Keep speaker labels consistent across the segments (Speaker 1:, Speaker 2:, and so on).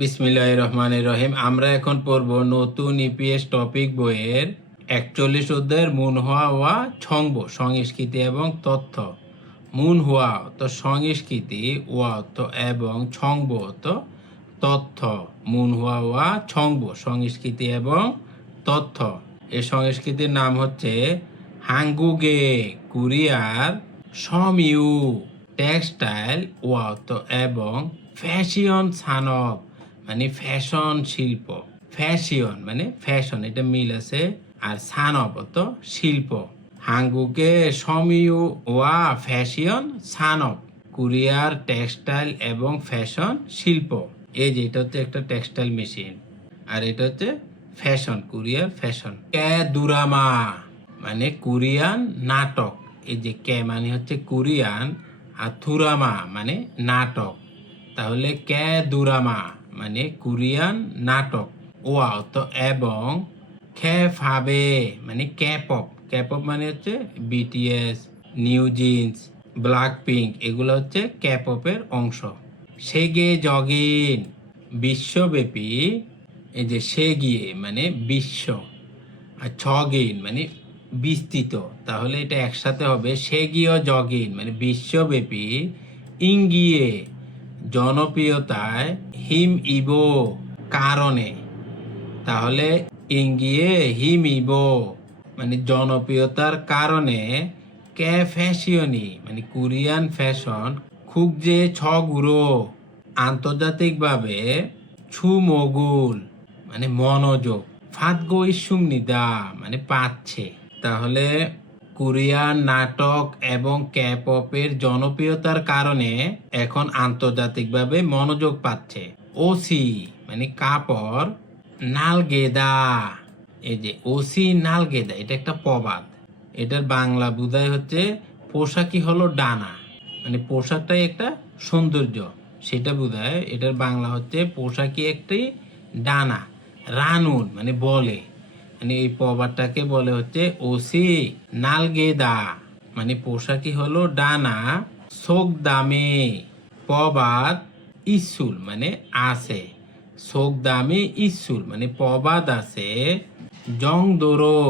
Speaker 1: বিসমিল্লাহ রহমান রহিম। আমরা এখন পড়ব নতুন ইপিএস টপিক বইয়ের একচল্লিশ অধ্যায়ের মুন হওয়া ওয়া ছংব সংস্কৃতি এবং তথ্য। মুন হওয়া তো সংস্কৃতি, ওয়া তো এবং ছংব তো তথ্য। মুন হওয়া ওয়া ছংব সংস্কৃতি এবং তথ্য। এই সংস্কৃতির নাম হচ্ছে হাঙ্গুগে, কোরিয়ার সমিউ টেক্সটাইল ওয়াত এবং ফ্যাশন সানব। মানে ফ্যাশন শিল্প ফ্যাশন মানে ফ্যাশন এটা মিল আছে। আর সানব তো শিল্প, হাঙ্গুকে সমিউ ওয়া ফ্যাশন সানব কোরিয়ার টেক্সটাইল এবং ফ্যাশন শিল্প। এই যে, এটা হচ্ছে একটা টেক্সটাইল মেশিন আর এটা হচ্ছে fashion courier fashion K drama মানে কোরিয়ান নাটক। এই যে কে মানে হচ্ছে কোরিয়ান, আর থুরামা মানে নাটক। তাহলে কে দুরামা? মানে কোরিয়ান নাটক। ওয়া, তো এবং খে ফাবে মানে ক্যাপপ ক্যাপপ মানে হচ্ছে BTS NewJeans Blackpink এগুলো হচ্ছে ক্যাপপের অংশ। সেগে জগিন, বিশ্বব্যাপী, এই যে সে গিয়ে মানে বিশ্ব, আর ছগিন মানে বিস্তৃত। তাহলে এটা একসাথে হবে সে সেগীয় জগিন মানে বিশ্বব্যাপী, ইঙ্গিয়ে। জনপ্রিয়তায় হিম ইবো কারণে। তাহলে ইঙ্গিয়ে হিম ইবো মানে জনপ্রিয়তার কারণে কে ফ্যাশনি মানে কোরিয়ান ফ্যাশন খুব যে ছগুরো, আন্তর্জাতিকভাবে ছুমগুল মানে মনোযোগ, ফাতগো ইসুমনিদা মানে পাচ্ছে। তাহলে কোরিয়ান নাটক এবং ক্যাপপের জনপ্রিয়তার কারণে এখন আন্তর্জাতিকভাবে মনোযোগ পাচ্ছে। ওসি মানে কাপড়, নালগেদা। এই যে ওসি নালগেদা, এটা একটা প্রবাদ এটার বাংলা বুঝায় হচ্ছে পোশাকই হলো ডানা। মানে পোশাকটাই একটা সৌন্দর্য। সেটা বোঝায় এটার বাংলা হচ্ছে পোশাকই একটি ডানা। রানুন মানে বলে। মানে এই প্রবাদটাকে বলে হচ্ছে ওসি নালগেদা। মানে পোশাকই হলো ডানা। শোক দামে প্রবাদ ইসুল মানে আছে। শোক দামে ইসুল মানে প্রবাদ আছে। জং দোরো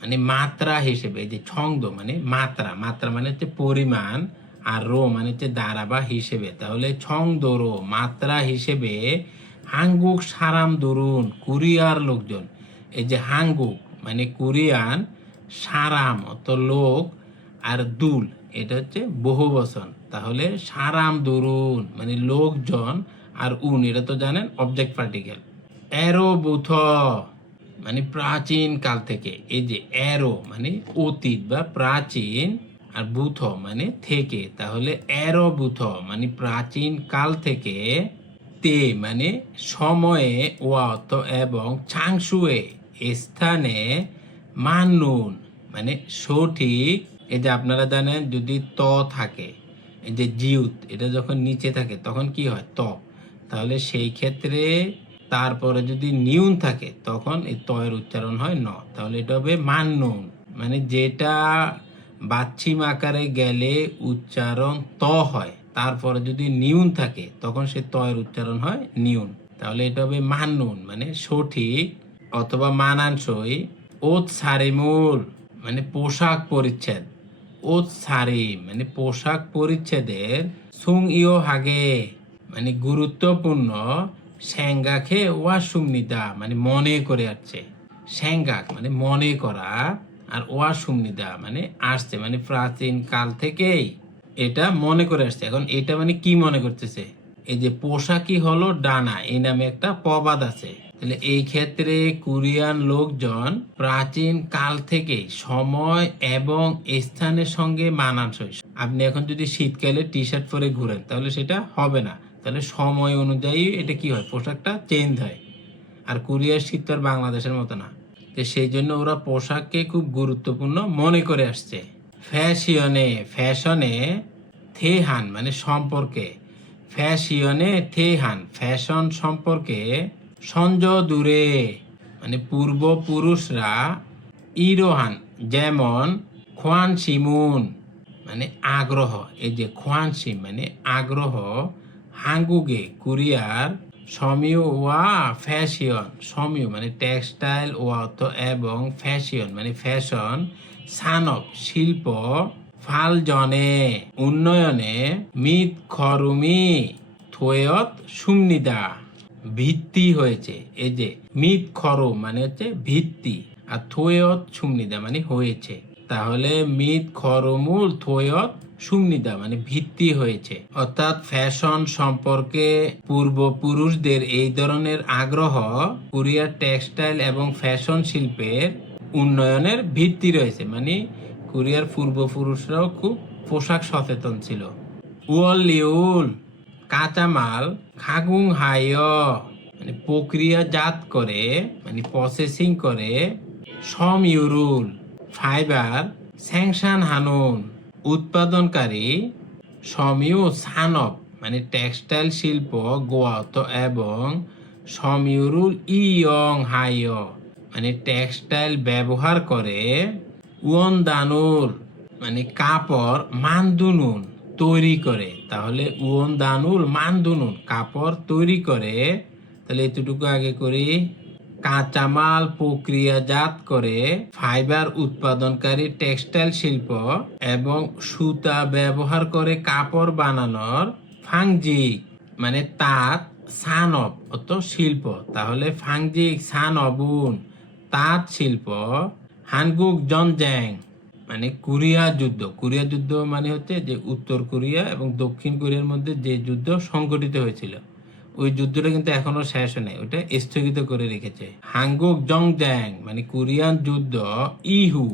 Speaker 1: মানে মাত্রা হিসেবে যে ছন্দ মানে মাত্রা। মাত্রা মানে হচ্ছে পরিমাণ আর রো মানে হচ্ছে দ্বারা বা হিসেবে। তাহলে ছং দোরো মাত্রা হিসেবে হাঙ্গুক সারাম দরুন, কোরিয়ার লোকজন। এই যে হাঙ্গুক মানে কোরিয়ান, সারাম অত লোক আর দুল, এটা হচ্ছে বহু বচন তাহলে সারাম দরুন মানে লোকজন আর উন, এটা তো জানেন অবজেক্ট পার্টিকেল অ্যারো বুথ মানে প্রাচীন কাল থেকে। এই যে অ্যারো মানে অতীত বা প্রাচীন আর বুথ মানে থেকে। তাহলে অ্যারো বুথ মানে প্রাচীন কাল থেকে তে মানে সময়ে ওয়াত এবং চাংসুয়ে। স্থানে মান্নুন মানে সঠিক, এই যে আপনারা জানেন যদি ত থাকে, এই যে জিউত, এটা যখন নিচে থাকে, তখন কি হয়? ত। তাহলে সেই ক্ষেত্রে তারপরে যদি নিউন থাকে, তখন এই তয়ের উচ্চারণ হয় ন। তাহলে এটা হবে মান্নুন মানে যেটা বাচ্চিম আকারে গেলে উচ্চারণ ত হয়, তারপরে যদি নিউন থাকে, তখন সে তয়ের উচ্চারণ হয় নিউন। তাহলে এটা হবে মান্নুন মানে সঠিক অথবা মানানসই ওত সারিমুল মানে পোশাক পরিচ্ছেদ। ওত সারি মানে পোশাক পরিচ্ছেদের সুং ইও হাগে মানে গুরুত্বপূর্ণ স্যাঙ্গাখে ওয়া সুমনিদা মানে মনে করে আসছে। স্যাঙ্গাক মানে মনে করা আর ওয়া সুমনিদা মানে আসছে মানে প্রাচীন কাল থেকেই এটা মনে করে আসছে। এখন এটা মানে কি মনে করতেছে? এই যে পোশাকই হলো ডানা, এই নামে একটা প্রবাদ আছে। তাহলে এই ক্ষেত্রে কোরিয়ান লোকজন প্রাচীন কাল থেকে সময় এবং স্থানের সঙ্গে মানানসই। আপনি এখন যদি শীতকালে টি শার্ট পরে ঘুরেন, তাহলে সেটা হবে না। তাহলে সময় অনুযায়ী এটা কি হয়? পোশাকটা চেঞ্জ হয়। আর কোরিয়ার শীত তো আর বাংলাদেশের মতো না। তো সেই জন্য ওরা পোশাককে খুব গুরুত্বপূর্ণ মনে করে আসছে। ফ্যাশনে ফ্যাশনে থেহান মানে সম্পর্কে। ফ্যাশনে থেহান, ফ্যাশন সম্পর্কে সঞ্জ দূরে। মানে পূর্বপুরুষরা ইরোহান, যেমন খোয়ান সিমুন মানে আগ্রহ, এই যে খোয়ান সিম মানে আগ্রহ, হাঙ্গুগে, কোরিয়ার, সমিউ ওয়া ফ্যাশন সমিউ মানে টেক্সটাইল ওয়া এবং ফ্যাশন মানে ফ্যাশন, সানব, শিল্প, ফালজনে, উন্নয়নে, মিত খরুমি, থোয়ত সুমনিদা। ভিত্তি হয়েছে। এই যে মিত খর মানে হচ্ছে ভিত্তি, আর থোয়ত সুমনিদা মানে হয়েছে। তাহলে মিত খরমুল থোয়ত সুমনিদা মানে ভিত্তি হয়েছে। অর্থাৎ ফ্যাশন সম্পর্কে পূর্বপুরুষদের এই ধরনের আগ্রহ কোরিয়ার টেক্সটাইল এবং ফ্যাশন শিল্পের উন্নয়নের ভিত্তি রয়েছে। মানে কোরিয়ার পূর্বপুরুষরাও খুব পোশাক সচেতন ছিল। উল লিউল কাঁচামাল খাগুং হায় মানে প্রক্রিয়াজাত করে মানে প্রসেসিং করে, সম ইউরুল ফাইবার, স্যাংশন হানুন, উৎপাদনকারী সমিউ সানব মানে টেক্সটাইল শিল্প, গোয়াত এবং সমিউরুল ইয়ং হায় মানে টেক্সটাইল ব্যবহার করে উয়ন দানুল মানে কাপড় মানদুনুন। তৈরি করে। তাহলে উন, দানুল মানদুনুন কাপড় তৈরি করে। তাহলে এতটুকু আগে করি। কাঁচামাল প্রক্রিয়াজাত করে ফাইবার উৎপাদনকারী টেক্সটাইল শিল্প এবং সুতা ব্যবহার করে কাপড় বানানোর ফাংজিক মানে তাঁত, সানব অত শিল্প। তাহলে ফাংজিক সানবুন তাঁত শিল্প। হানগুক জনজ্যাং মানে কোরিয়া যুদ্ধ। কোরিয়া যুদ্ধ মানে হচ্ছে যে উত্তর কোরিয়া এবং দক্ষিণ কোরিয়ার মধ্যে যে যুদ্ধ সংগঠিত হয়েছিল। ওই যুদ্ধটা কিন্তু এখনও শেষ হয়নি। ওটা স্থগিত করে রেখেছে। হাঙ্গুক জংজ্যাং মানে কোরিয়ান যুদ্ধ ইহু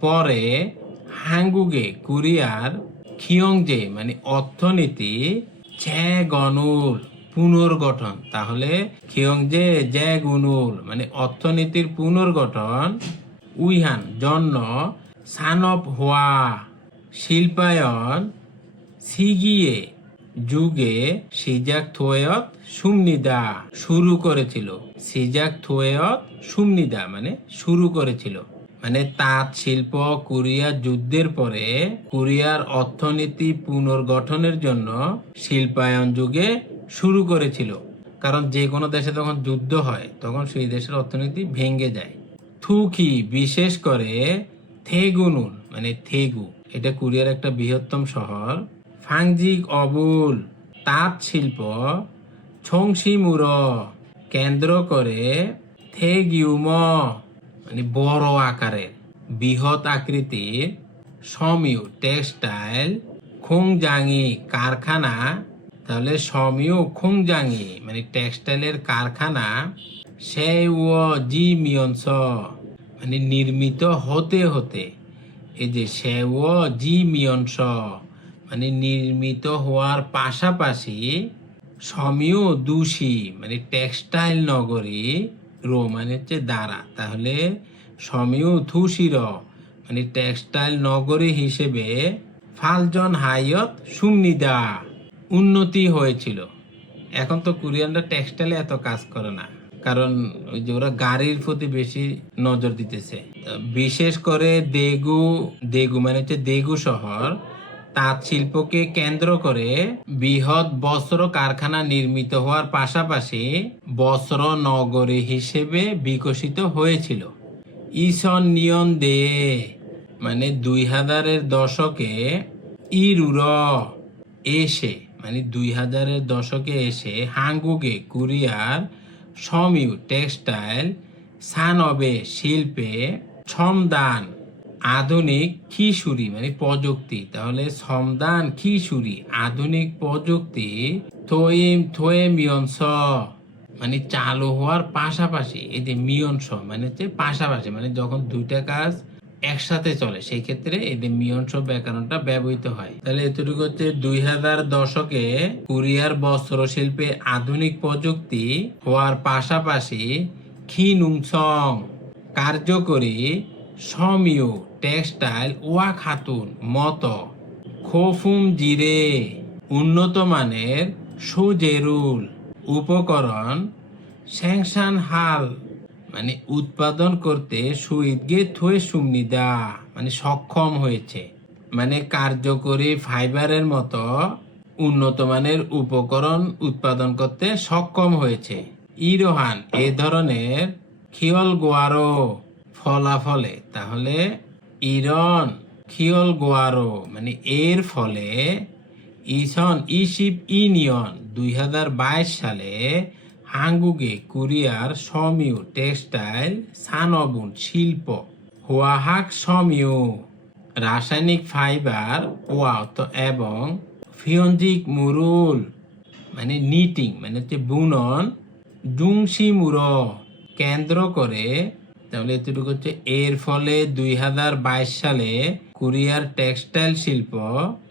Speaker 1: পরে হাঙ্গুগে কোরিয়ার খিয়ং খিয়ংজে মানে অর্থনীতি ছে গনুর পুনর্গঠন। তাহলে খিয়ংজে জে গুনুর মানে অর্থনীতির পুনর্গঠন উইহান জন্য সানব হওয়া শিল্পায়ন সিগিয়ে যুগে সিজাক থোয়ত সুমনিদা শুরু করেছিল। সিজাক থোয়ত সুমনিদা মানে শুরু করেছিল। মানে তাঁত শিল্প কোরিয়া যুদ্ধের পরে কোরিয়ার অর্থনীতি পুনর্গঠনের জন্য শিল্পায়ন যুগে শুরু করেছিল। কারণ যে কোনো দেশে যখন যুদ্ধ হয়, তখন সেই দেশের অর্থনীতি ভেঙে যায়। থুকি বিশেষ করে থেগুনুন মানে থেগু। এটা কোরিয়ার একটা বৃহত্তম শহর। ফাংজিক অবুল। তাঁত শিল্প ছংসিমুর কেন্দ্র করে থেগিউম মানে বড় আকারের। বৃহৎ আকৃতির সমিউ, টেক্সটাইল, খুংজাঙি কারখানা। তাহলে সমিউ, খুংজাঙি মানে টেক্সটাইলের কারখানা। সেই ও জি মিয়ন্স। মানে নির্মিত হতে হতে, এই যে সেও জি মিয়ন্স মানে নির্মিত হওয়ার পাশাপাশি সমিও দূষী মানে টেক্সটাইল নগরী রো মানে হচ্ছে দ্বারা। তাহলে সমিও থুসির মানে টেক্সটাইল নগরী হিসেবে ফালজন হাইয়ত সুমনিদা উন্নতি হয়েছিল। এখন তো কোরিয়ানরা টেক্সটাইলে এত কাজ করে না। কারণ ওই যে ওরা গাড়ির প্রতি বেশি নজর দিতেছে। বিশেষ করে দেগু দেগু মানে হচ্ছে দেগু শহর। তাঁত শিল্পকে কেন্দ্র করে বৃহৎ বস্ত্র কারখানা নির্মিত হওয়ার পাশাপাশি বস্ত্র নগরী হিসেবে বিকশিত হয়েছিল। ইসন নিয়ন দে মানে দুই হাজারের দশকে ইরুর এসে মানে দুই হাজারের দশকে এসে হাঙ্গুগে, কোরিয়ার সমিউ টেক্সটাইল, সানবে শিল্পে, ছমদান আধুনিক খিসুরি মানে প্রযুক্তি। তাহলে সমদান খিসুরি আধুনিক প্রযুক্তি থোয়েম থোয়েম মিয়নস মানে চালু হওয়ার পাশাপাশি, এই যে মিয়নস মানে হচ্ছে পাশাপাশি মানে যখন দুইটা কাজ একসাথে চলে সেই ক্ষেত্রে এদের মিয়ন মিয়নস ব্যাকরণটা ব্যবহৃত হয়। তাহলে এতটুকু হচ্ছে দুই হাজার দশকে কোরিয়ার বস্ত্র শিল্পে আধুনিক প্রযুক্তি হওয়ার পাশাপাশি খিনুংসং কার্যকরী সমীয় টেক্সটাইল ওয়া খাতুন মত খোফুম জিরে উন্নত মানের সুজেরুল উপকরণ স্যাংশন হাল মানে উৎপাদন করতে সুইদগে থয়ে সুমনিদা মানে সক্ষম হয়েছে। মানে কার্যকরী ফাইবারের মতো উন্নত মানের উপকরণ উৎপাদন করতে সক্ষম হয়েছে। ইরোহান, এ ধরনের খিয়ল গোয়ারো ফলাফলে, তাহলে ইরন খিয়ল গোয়ারো মানে এর ফলে ইসন ইশিপ ইউনিয়ন দুই হাজার বাইশ সালে হাঙ্গুগে কোরিয়ার সমিউ টেক্সটাইল, সানবুন, শিল্প, হোয়াহাক সমিউ রাসায়নিক ফাইবার, ওয়াত এবং ফিয়ন্জিক মুরুল মানে নিটিং মানে হচ্ছে বুনন, ডুংসি মুর কেন্দ্র করে, তাহলে এতটুকু হচ্ছে এর ফলে দুই হাজার বাইশ সালে কোরিয়ার টেক্সটাইল শিল্প,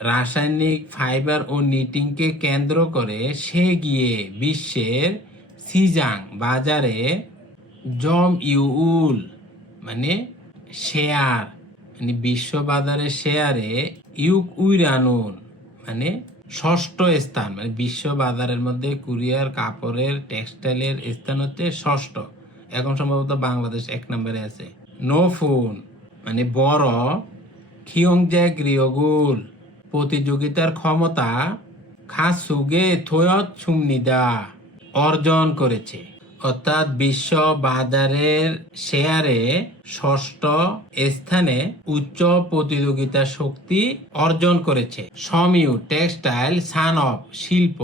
Speaker 1: রাসায়নিক ফাইবার ও নিটিংকে কেন্দ্র করে সে গিয়ে বিশ্বের সিজাং বাজারে জম ইউল মানে শেয়ার মানে বিশ্ব বাজারে শেয়ারে ইউক উইরানুন মানে ষষ্ঠ স্থান মানে বিশ্ব বাজারের মধ্যে কুরিয়ার কাপড়ের, টেক্সটাইলের স্থান হচ্ছে ষষ্ঠ। এখন সম্ভবত বাংলাদেশ এক নম্বরে আছে। নো ফোন মানে বড় খিয়ংজে গৃহগুল, প্রতিযোগিতার ক্ষমতা খাসুগে থয়ত সুমনিদা অর্জন করেছে। অর্থাৎ বিশ্ব বাজারের শেয়ারে ষষ্ঠ স্থানে উচ্চ প্রতিযোগিতা শক্তি অর্জন করেছে। সমিউ টেক্সটাইল সানব শিল্প।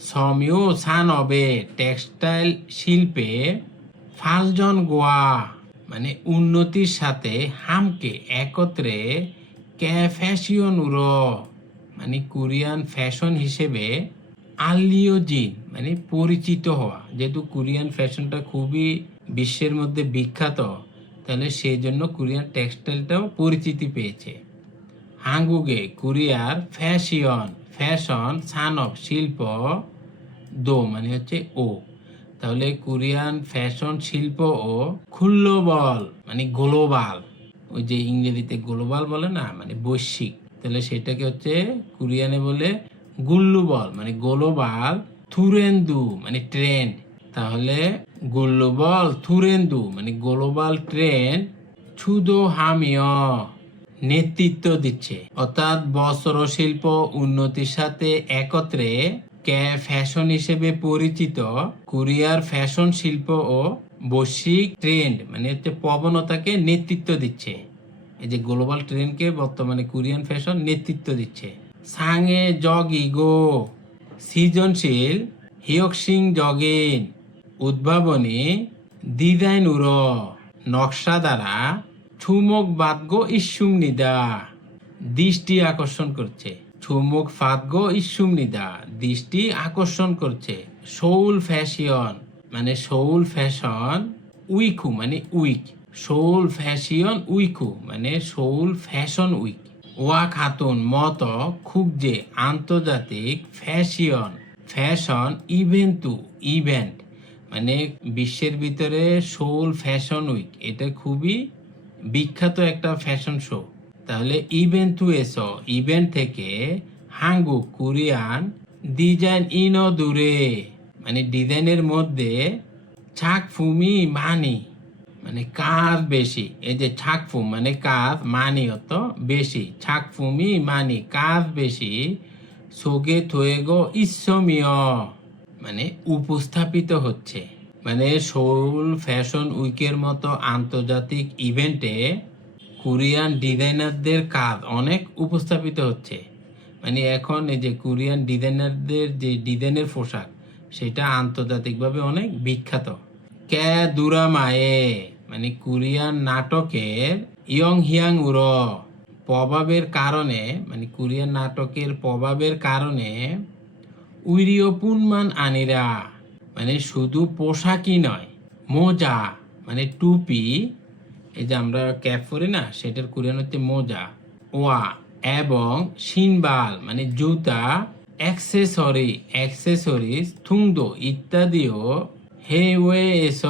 Speaker 1: সমিউ সানবে টেক্সটাইল শিল্পে ফালজন গোয়া মানে উন্নতির সাথে হামকে একত্রে ক্যাফ্যাশিয়নুর মানে কোরিয়ান ফ্যাশন হিসেবে আলিওজিন মানে পরিচিত হওয়া, যেহেতু কোরিয়ান ফ্যাশনটা খুবই বিশ্বের মধ্যে বিখ্যাত, তাহলে সেই জন্য কোরিয়ান টেক্সটাইলটাও পরিচিতি পেয়েছে। হাঙ্গুগে কোরিয়ার ফ্যাশন ফ্যাশন সানব শিল্প, দো মানে হচ্ছে ও। তাহলে কোরিয়ান ফ্যাশন শিল্প ও খুল্ল বল মানে গ্লোবাল, ওই যে ইংরেজিতে গ্লোবাল বলে না মানে বৈশ্বিক। তাহলে সেটাকে হচ্ছে কোরিয়ানে বলে গুল্লু বল মানে গ্লোবাল থুরেন্দু মানে ট্রেন্ড তাহলে গুল্লু বল থুরেন্দু মানে গ্লোবাল ট্রেন্ড ছুদো হামিয় নেতৃত্ব দিচ্ছে। অর্থাৎ বস্ত্র শিল্প উন্নতির সাথে একত্রে কে ফ্যাশন হিসেবে পরিচিত, কোরিয়ার ফ্যাশন শিল্প ও বৈশ্বিক ট্রেন্ড মানে প্রবণতাকে নেতৃত্ব দিচ্ছে। এই যে গ্লোবাল ট্রেন্ডকে বর্তমানে কোরিয়ান ফ্যাশন নেতৃত্ব দিচ্ছে। সাঙে জগ ইগো সৃজনশীল হিয়কসিং জগিন। উদ্ভাবনী ডিজাইন উর নকশা দ্বারা ছুমক বাদ্য ইস্যুম নিদা। দৃষ্টি আকর্ষণ করছে। ছুমুক ফাদগ ইস্যুম নিদা। দৃষ্টি আকর্ষণ করছে। সৌল ফ্যাশন মানে সৌল ফ্যাশন উইকু মানে উইক। সৌল ফ্যাশন উইকু মানে সৌল ফ্যাশন উইক। ওয়া খাতুন মত খুব যে আন্তর্জাতিক ফ্যাশন ফ্যাশন ইভেন্টু ইভেন্ট মানে বিশ্বের ভিতরে সোল ফ্যাশন উইক, এটা খুবই বিখ্যাত একটা ফ্যাশন শো। তাহলে ইভেন্ট টু এসো, ইভেন্ট থেকে হাঙ্গু, কোরিয়ান ডিজাইন ইনো দূরে মানে ডিজাইনের মধ্যে ছাক ফুমি মানি। মানে কাজ বেশি? এই যে ছাকফুম মানে কাজ মানি অত বেশি। ছাকফুমি মানি কাজ বেশি? সোগে থয়েগো ইসমীয় মানে উপস্থাপিত হচ্ছে। মানে সোল ফ্যাশন উইকের মতো আন্তর্জাতিক ইভেন্টে কোরিয়ান ডিজাইনারদের কাজ অনেক উপস্থাপিত হচ্ছে। মানে এখন এই যে কোরিয়ান ডিজাইনারদের যে ডিজাইনের পোশাক, সেটা আন্তর্জাতিকভাবে অনেক বিখ্যাত। কে দুরামায়ে মানে কোরিয়ান নাটকের ইয়ং হিয়াং উর প্রভাবের কারণে মানে কোরিয়ান নাটকের প্রভাবের কারণে উইরিও পুনমান আনিরা মানে শুধু পোশাকই নয়, মোজা মানে টুপি, এই যে আমরা ক্যাপ পরি না, সেটার কোরিয়ান হচ্ছে মোজা, ওয়া এবং সিনবাল মানে জুতা, অ্যাক্সেসরি, অ্যাক্সেসরিজ, থুংদো ইত্যাদিও হে ওয়ে এস।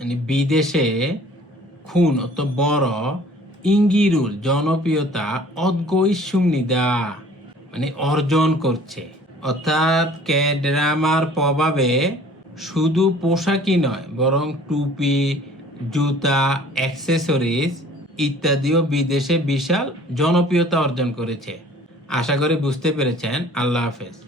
Speaker 1: বিদেশে খুন অত বড় ইঙ্গিরুল জনপ্রিয়তা অদ্গৈসুমনিদা মানে অর্জন করছে। অর্থাৎ কে ড্রামার প্রভাবে শুধু পোশাকই নয়, বরং টুপি, জুতা অ্যাক্সেসরিজ ইত্যাদিও বিদেশে বিশাল জনপ্রিয়তা অর্জন করেছে। আশা করি বুঝতে পেরেছেন। আল্লাহ হাফেজ।